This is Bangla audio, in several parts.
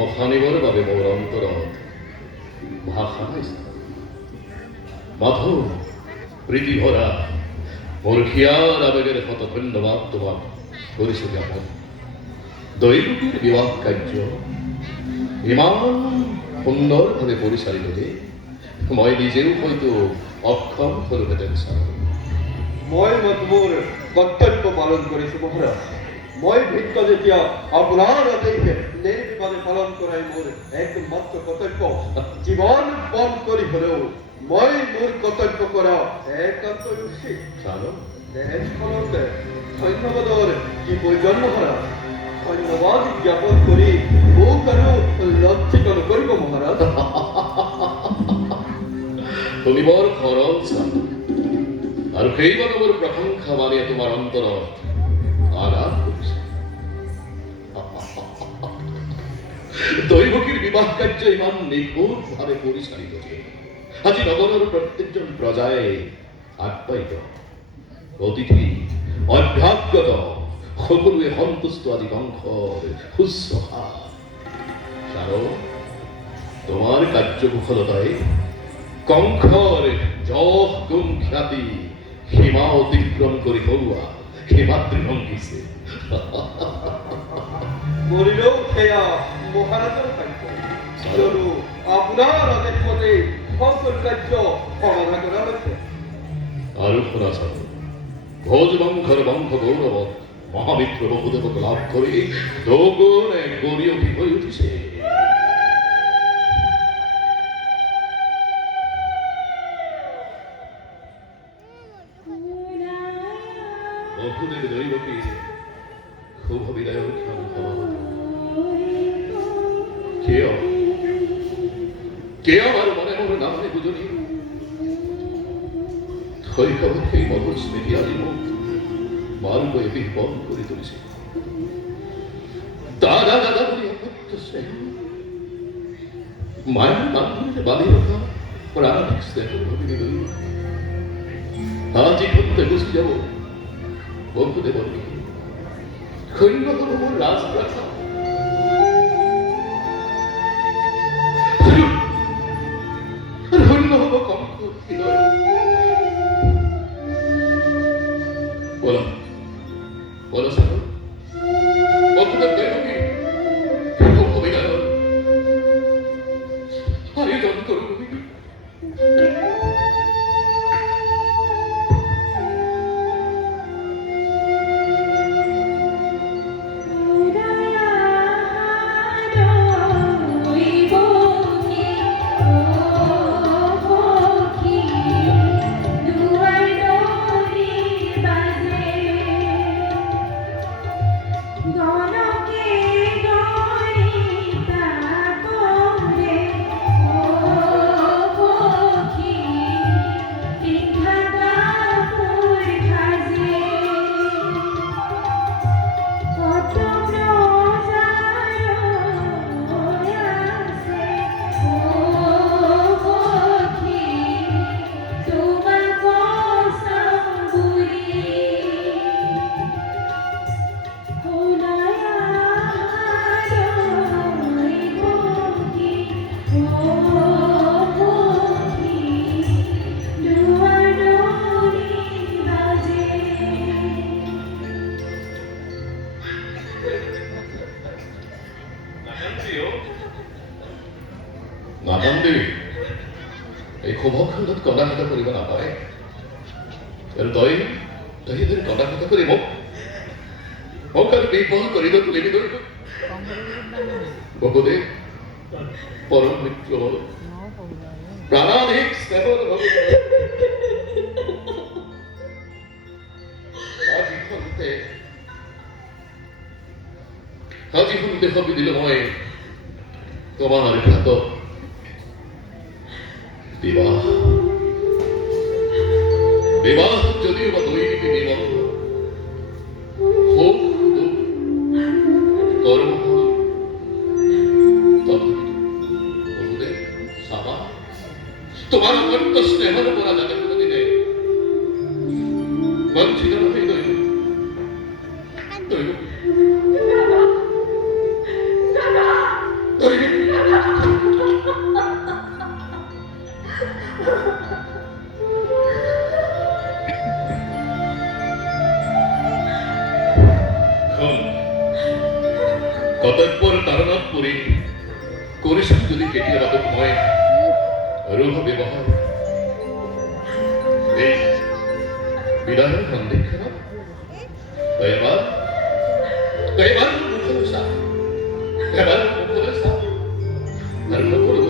মহানিবর বাবে মোর অন্তরত ভাষা নাই মাধব প্রীতি ভরা মোর খিয়ার আবেগের কত ধন্যবাদ তোমার করিস জ্ঞাপন। দৈবকীর বিবাহ কার্য ইমান সুন্দরভাবে পরিচালিত যে মই নিজেও হয়তো অক্ষম হল হেতেন স্যার। মই মোৰ কৰ্তব্য পালন কৰিছো মহাৰাজ। মই ভিত্ত যেতিয়া আপোনাৰ আদেশে নিৰ্বিবাদে পালন কৰাই মোৰ একমাত্ৰ কৰ্তব্য। জীৱন বন কৰি হলেও মই মোৰ কৰ্তব্য কৰা একান্তই উচিত। দেশখনতে ধন্যবাদৰ কি প্ৰয়োজন মহাৰাজ? ধন্যবাদ জ্ঞাপন কৰি মোক আৰু লজ্জিত নকৰিব মহাৰাজ। তুমি বৰ সৰল স্যার, আর সেইবাবে মোর প্রশংসা মানিয়ে তোমার অন্তর আঘাত করিছে। দৈবকীর বিবাহ কার্য ইমান নিখুঁত ভাবে পরিচালিত যে আজি নগরের প্রত্যেকজন প্রজায় আপ্যায়িত অতিথি অভ্যাগত সকলোৱে সন্তুষ্ট আজি কংসৰ শুশ্ৰূষা। কারণ তোমার কার্যকুশলতায় কংসর যশ গুণ খ্যাতি সীমা অতিক্রম কৰি হওয়া সীমাদ্রি ভঙ্গিছে। মৰিলেও সেয়া মহাৰাজৰ কাৰ্য। কিয়নো আপোনাৰ আদেশ মতে সকলো কাৰ্য সমাধা কৰা হৈছে। আৰু শুনা চাব, ভোজ বংশৰ বংশ গৌৰৱত মহামিত্ৰ বহুদেৱক লাভ কৰি দুগুণে গৰিয়সী হৈ উঠিছে। বহুদের দৈবকী শুভ বিদায়ৰ ক্ষণ কেয় আৰু মনে মোৰ নামে বুজনি শৈশৱৰ সেই মধুৰ স্মৃতি আজি মোক বাৰুকৈ বিহ্বল কৰি তুলিছে। দাদা দাদা বুলি অসত্য স্নেহ মায়াৰ বান্ধোনেৰে বান্ধি ৰখা প্ৰাণিক স্নেহৰ ভগিনী দৈব আজি ঘৰতে গুচি যাব বন্ধুদেৱৰ সৈন্য হল মোৰ ৰাজপ্ৰাসাদ। সৈন্য হব কংস হৃদয়। বলো বলো স্যার, বন্ধুদের দৈবকী শুভ বিদায় আয়োজন করুন। নানান দেৱী এই শুভখণ্ডত কদাকতা কৰিব নাপায়। আৰু তই যদি কদাকতা কৰি মোক আৰু বিফল কৰি তুলি ধৰিব বহুদেৱ পৰম মিত্ৰ প্ৰাণাধিক স্নেহৰ আজি সন্দেহ বিদিল মই তোমাৰ ঘাতক বিবাহ বিবাহ যদিও বা দৈনিক নিবন্ধ হোক কর্ম বহুদেব সাবা তোমার অত্যন্ত স্নেহর পরা যাতে কোনোদিনে বঞ্চিত নহে দৈব দৈব কতঃপর তারনাথ পরে করিস যদি কেটিয়া বাদকময় রূহ ব্যবহার এই বিদায়ের মন্দির খারাপ কয়েবার মুখোশা এবার মুখোশা আর নকল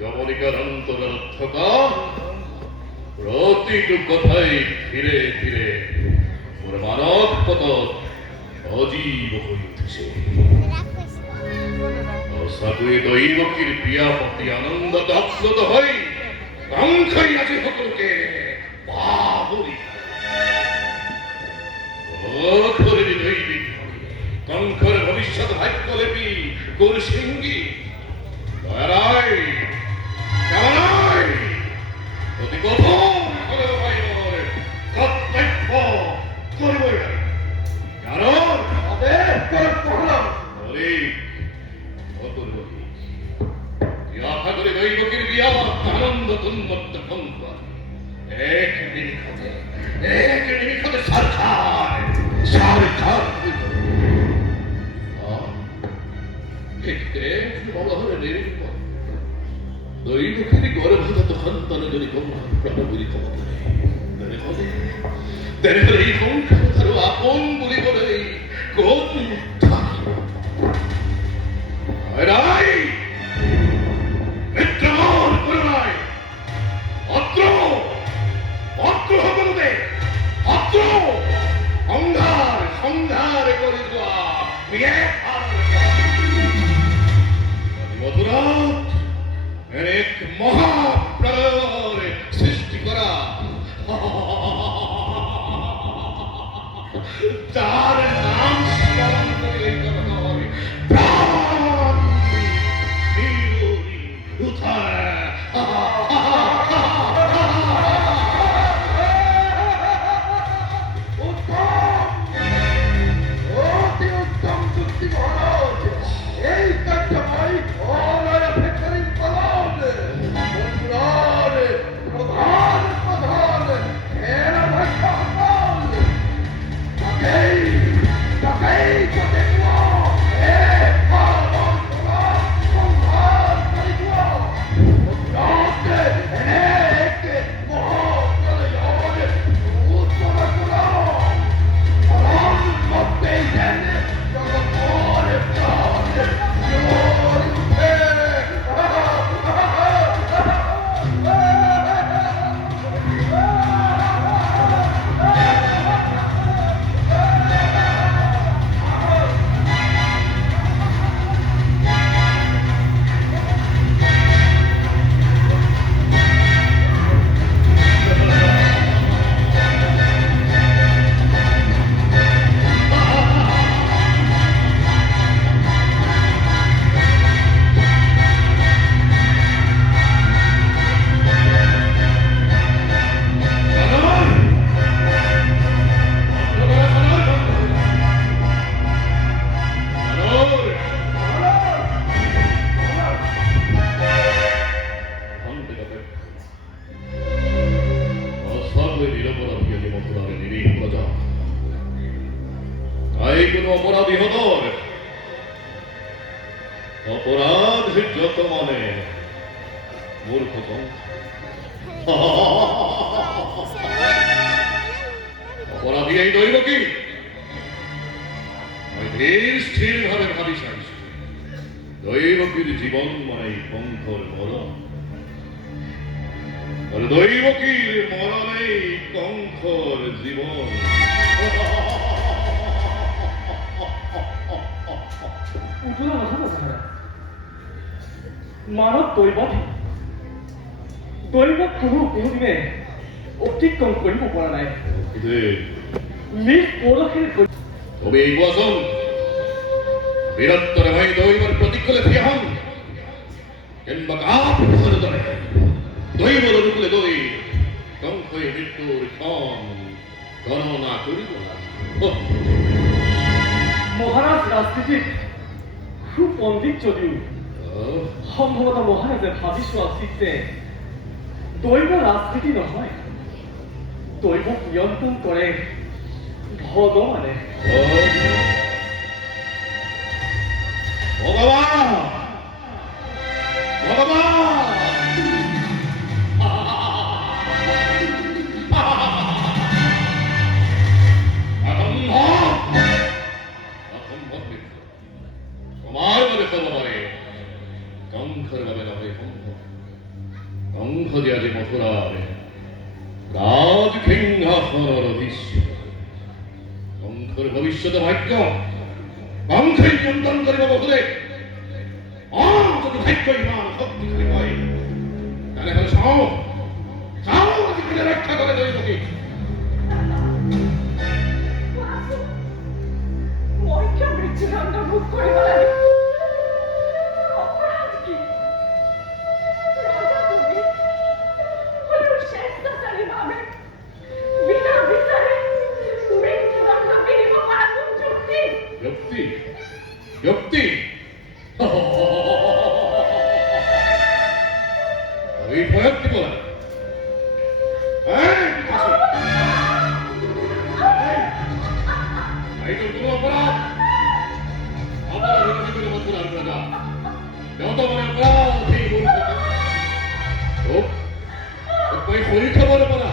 যবনিকার অন্তরার্থকা প্রতিটু কথাই ধীরে ধীরে ওর মানব পতন অজীব হয়ে উঠছে সাধুয়ে দৈবকীর প্রিয়া প্রতি আনন্দ আপ্লুত হই কঙ্খাই আছে সকলকে বাহুরি অক্ষরের দৈবিক কঙ্কর ভবিষ্যৎ ভাগ্য লেপি গোর সিংহী দয়ারায় কেমন অতি গোপন করে বাইর কর্তব্য করব কারণ আদেশ করে পড়লাম বলি অতুর্বতী আশা করে দৈবকীর বিয়া আনন্দ উন্মত্ত কঙ্কর এক নিমিষতে সরকার দৈবকীর গর্ভজাত সন্তান যদি কঙ্কর প্রাণবলী ক্ষমতা তেনে হলে এই কঙ্কর আপন বলি বলে কোন রায় মিত্রমোর করুণায় অত্র অত্র হবলতে অত্র সংহার করে দেওয়া মধুরাত এক মহাপ্রলয়ের সৃষ্টি করা তার নাম স্মরণ করে প্রাণ বিরোধী অপরাধী হদর অপরাধ যত মানে মূর্খ অপরাধী এই দৈবকী ধীর স্থির ভাবে ভাবি চাইছি দৈবকীর জীবন মানে কঙ্কর মরণ আর দৈবকীর মরণে কঙ্কর জীবন উঠোনা কথা কথা মানব দৈবক কোনোদিনে অতিক্ৰম কৰিব পৰা নাই নিজ পৌৰসেৰ তবে এই বচন বীরত্বরে ভাই দৈবর প্রতিকূলে ফিয়াহন কিংবা কাপ ধরে ধরে দৈবর অনুকূলে দই কঙ্কয়ে মৃত্যুর ক্ষণ গণনা করিব মহারাজ রাজনীতিত সুপণ্ডিত যদিও সম্ভৱতঃ মহাৰাজে ভাবি চোৱা উচিত যে দৈব ৰাজনীতি নহয় দৈবক নিয়ন্ত্ৰণ কৰে ভগৱানে ভগবান ভগবান তোমার মনে খবরে কঙ্কর ভাবে না হয়ে কঙ্ক দিয়া যে মথুরারে রাজসিংহাসনের অধীশ্বর বংশের ভবিষ্যৎ ভাগ্য বংশেই নিয়ন্ত্রণ করিব বহুদে যদি ভাগ্য ইমান শক্তিশালী হয় তাহলে হলে চাও চাও আজকে রক্ষা করে দৈবকী মইকে মৃত্যুদণ্ড ভোগ কৰিব লাগে অপৰাধ কি ৰজা তুমি হলেও স্বেচ্ছাচাৰীভাৱে বিনা বিচাৰে মৃত্যুদণ্ড বিধিব পৰা কোন যুক্তি যুক্তি যুক্তি ওই প্রয়োগ কি বলা এই তো কোনো অপরাধ অপরাধ করে মধ্যে আর রাজা যত বড় অপরাধ এই বলতে ও কই পরীক্ষা বলে বলা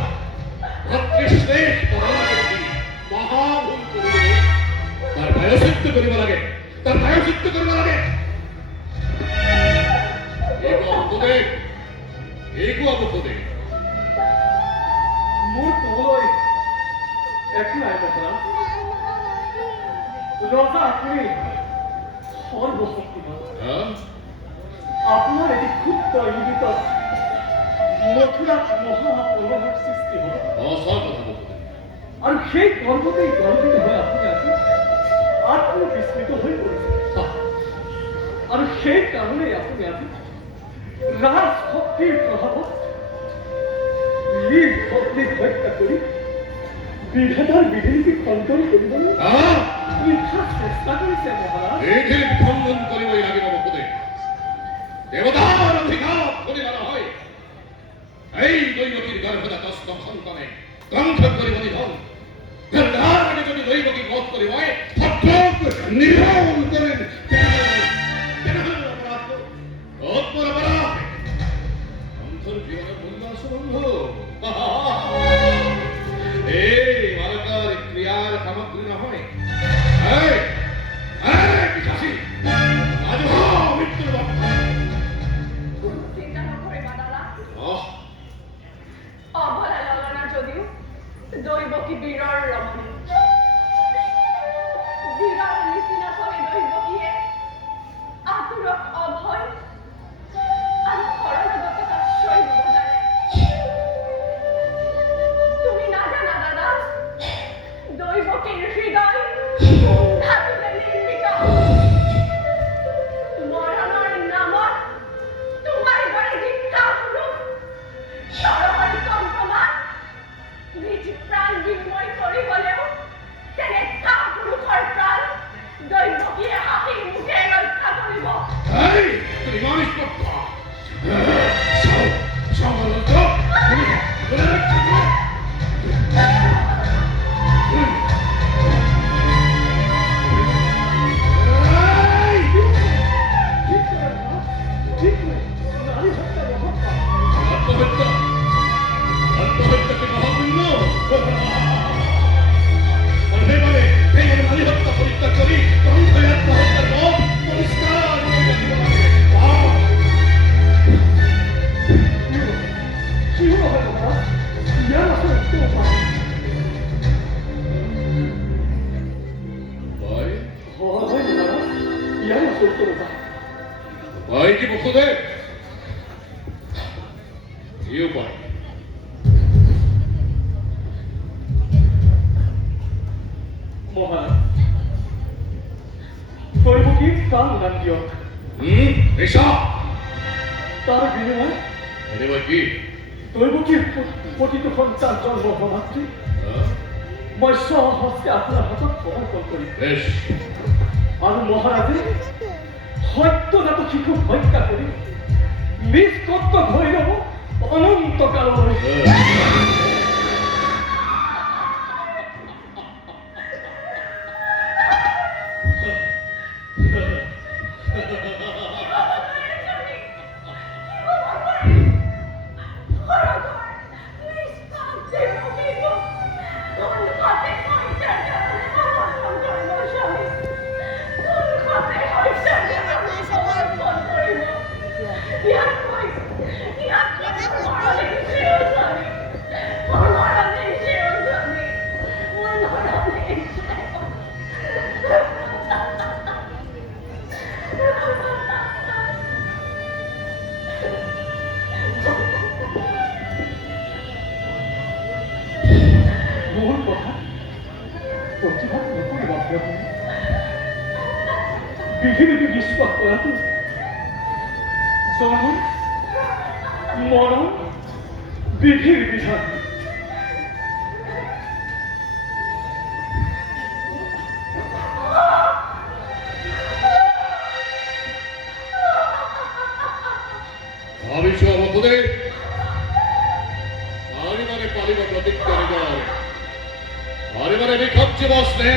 ভদ্রশ্রেষ্ঠ পরমপতি মহাভুল করিলে তার প্রায়শ্চিত্ত করিব লাগে তার প্রায়শ্চিত্ত করিব লাগে এইকো অপদে মোৰ কবলৈ একো নাই মহাৰাজ ৰজা আপুনি সৰ্বশক্তিমান আপোনাৰ এটি ক্ষুদ্ৰ ইংগিতত মথুৰাত মহা প্ৰলয়ৰ সৃষ্টি হ'ল আৰু সেই গৰ্ভতেই গৰ্বিত হৈ আপুনি আজি আত্মবিস্মৃত হৈ পৰিছে আৰু সেই কাৰণেই আপুনি আজি ৰাজ শক্তিৰ প্ৰভাৱত নিজ ভক্তিক হত্যা কৰি বিধাতাৰ বিধিলিপি খণ্ডন কৰিবলৈ মিঠা চেষ্টা কৰিছে মহাৰাজ বিধিলিপি খণ্ডন কৰিবই লাগিব বহুদে দেৱতাৰ অধিকাৰ কৰিব নহয় এই দৈবকীৰ গৰ্ভজাত অষ্টম সন্তানে ধ্বংস কৰিব নিধন তাৰ আগে যদি দৈবকী বধ কৰিব হয় নিধন করেন অপরাধ অন্তর জীবনের উল্লাস বন্ধু এই বালকার ক্রিয়ার সামগ্রী নহয় মৃত্যুর চিন্তা নকৰিবা দাদা অবলা ললনা যদিও দৈবকী বীৰৰ ৰমণী বীৰৰ নিচিনা কৰি দৈবকীয়ে আতুৰক অভয় আৰু শৰণাগতক আশ্ৰয় দিব জানে তুমি নাজানা দাদা দৈবকীৰ হৃদয় ধাতুৰে নিৰ্মিত মৰণৰ নামত তোমাৰ দৰে দীক্ষা পুৰুষ সৰহৰি কম্পমান নিজ প্ৰাণ বিনিময় কৰিবলৈও তেনে পুৰুষৰ প্ৰাণ দৈবকীয়ে হাঁহি মুখে ৰক্ষা কৰিব তুমি মানুষ কথা ভাই কি বসুদে এই উপায় মহারাজ দৈবকীৰ প্ৰাণ দান দিয়ক তাৰ বিনিময় কি দৈবকীৰ প্ৰতিটো সন্তান জন্ম হোৱা মাতৃ মই স্বহস্তে আপোনাৰ হাতত সমৰ্পণ কৰিম আৰু মহাৰাজে সত্যজাত শিশুক হত্যা কৰি নিজ কৰ্তব্য ধৰি ল'ব অনন্ত কাললৈ মোৰ কথা প্ৰতিবাদ নকৰিবা প্ৰভু। পৃথিৱীটো বিশ্বাস কৰাটো জনম মৰম বিধিৰ বিধান। ভাবিছো অবপদে আরে মানে পালিব প্রতিজ্ঞা নিগর আরে মানে বিক্ষজ্য বসনে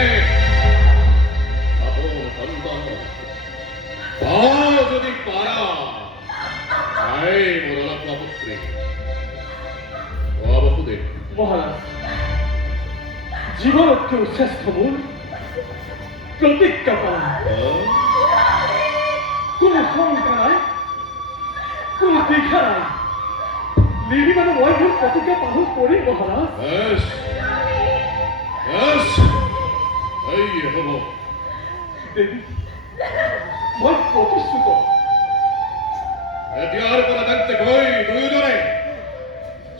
আপন সন্তান যদি পারা আই মোরলা পুত্রে অবপদে মহারাজ, জীবনতকেও শ্রেষ্ঠ মূল প্রতিজ্ঞা করা। কোনো শঙ্কা নাই, কোনো দীক্ষা নাই, নির্বিবাদে মই মোৰ প্ৰতিজ্ঞা পালন কৰিম মহাৰাজ। এই হব দেৱী, মই প্ৰতিশ্ৰুত। এতিয়াৰ পৰা দেখতে গৈ দুয়োজনে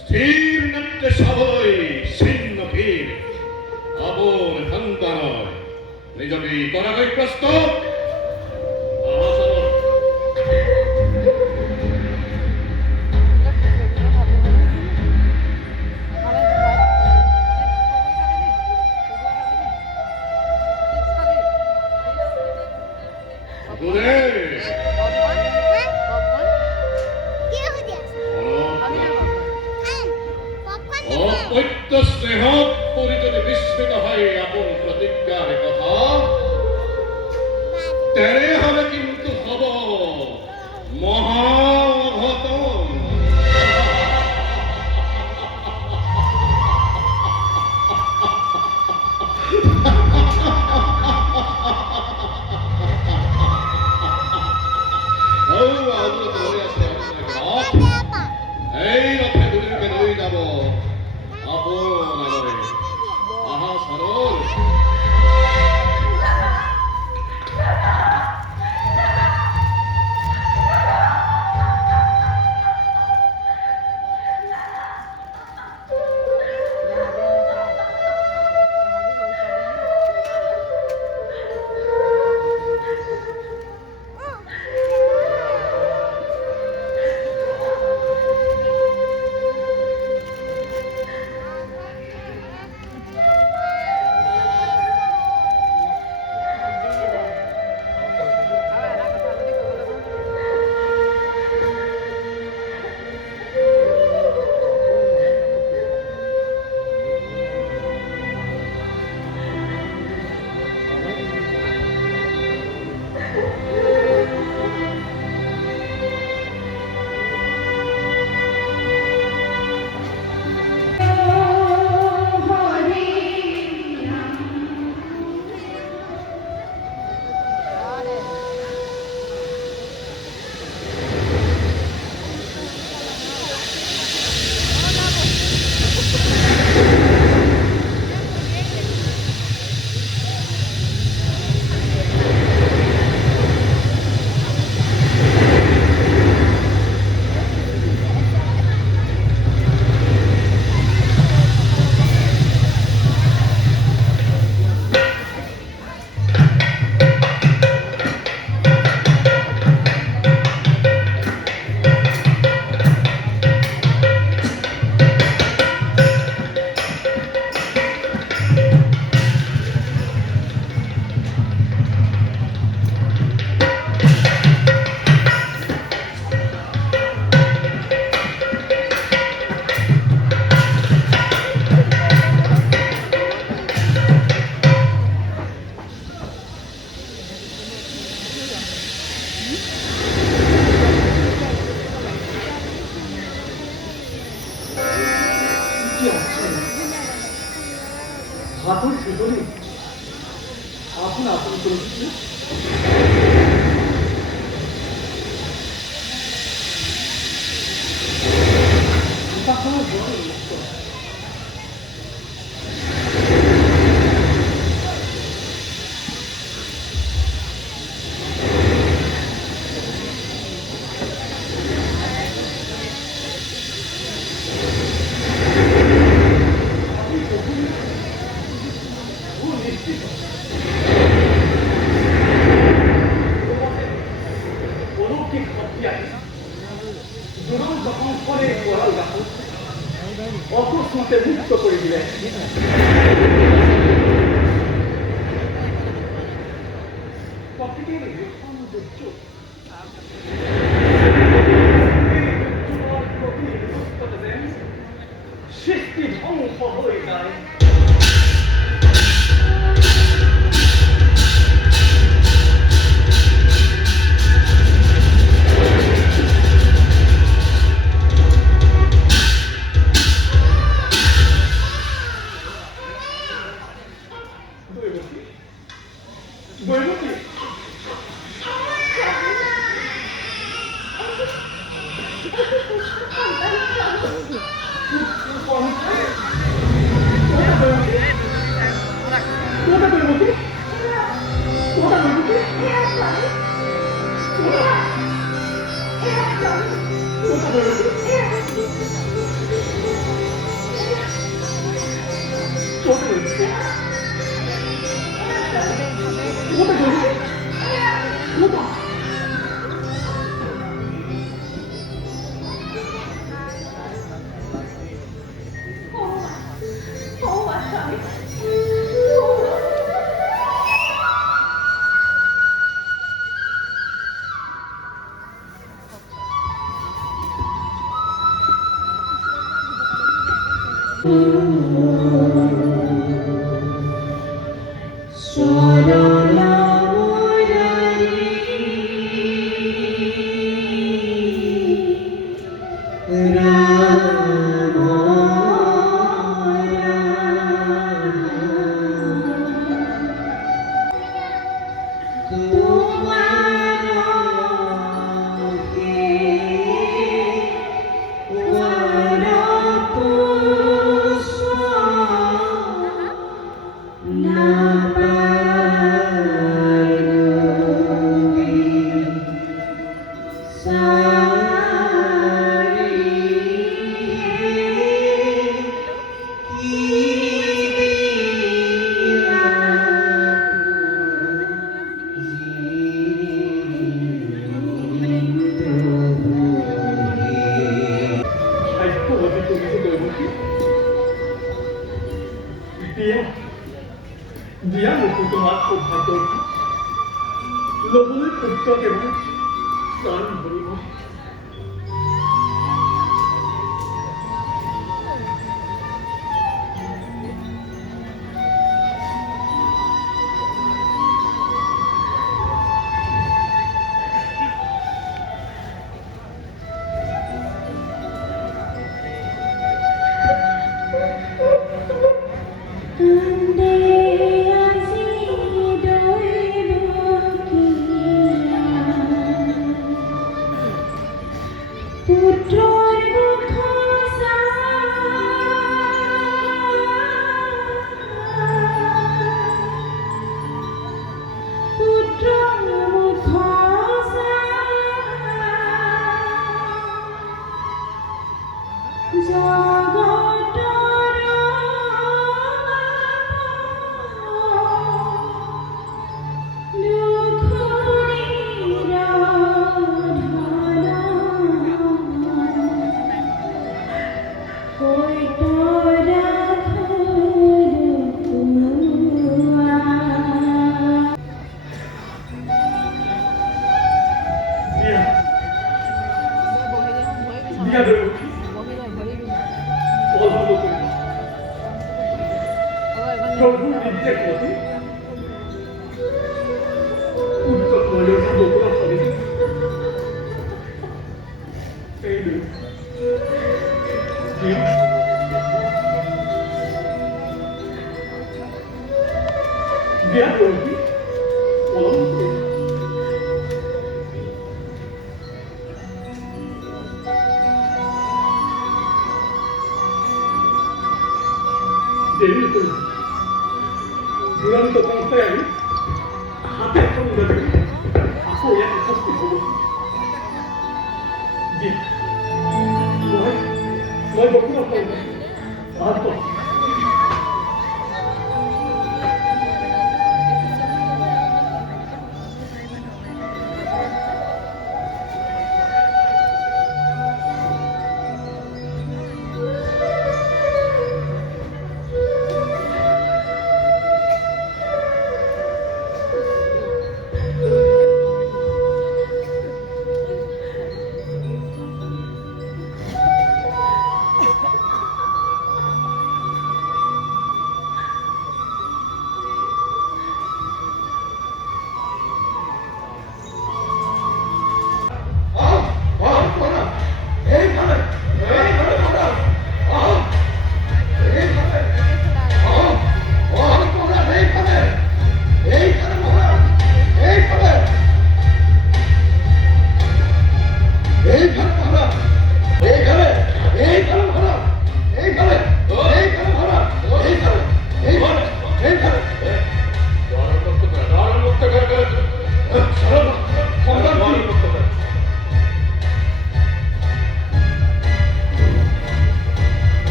স্থিৰ নাট্য চাবলৈ চিহ্ন ভিৰ আপন সন্তানৰ নিজকে কৰাকৈ প্ৰস্তুত। অপত্য স্নেহ পৰি যদি বিস্মিত হয় আপন প্ৰতিজ্ঞাৰ কথা তেনেহলে কিন্তু হব মহাঘটন। এই রথে দুজনকে ধরে যাব আপন আদরে আহা সরল। হাতুর সুতরে আপন আপন করেছি। তাহার বড় মুক্ত অকস্মাতে মুক্ত করে দিলেন। পকেটের সৌন্দর্য সৃষ্টি ধ্বংস হয়ে যায়। দৈবকী দিয়া মুখে তোমার সৌভাগ্য লবণে পুত্র কেবল প্রাণ ভরিব। দুরন্ত পৌঁছায় আমি হাতে সঙ্গে আসো এক উপস্থিত হব। জি নয় বকুড়া পাইবে আর তো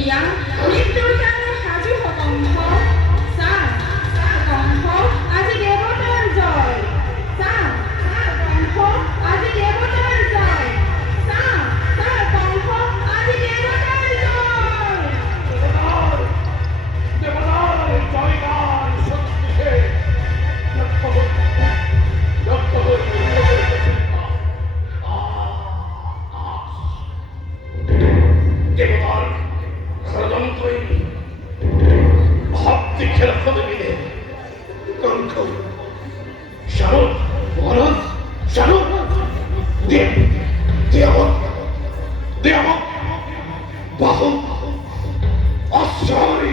এতিয়া মৃত্যুৰ কাৰণে সাজু হ কংস। চা কংস, আজি দেৱতাৰ জয়। চা কংস, আজি দেৱতাৰ জয়। চা কংস, আজি দেৱতাৰ জয়। দেবতার জয়গান শক্তিতে লক্ষ্য দেবতার ষড়যন্ত্রই ভাবতে খেলা হবে মিলে কণ্ঠ শারদ মহারাজ শারদ দে আমার বাহু অশ্বরী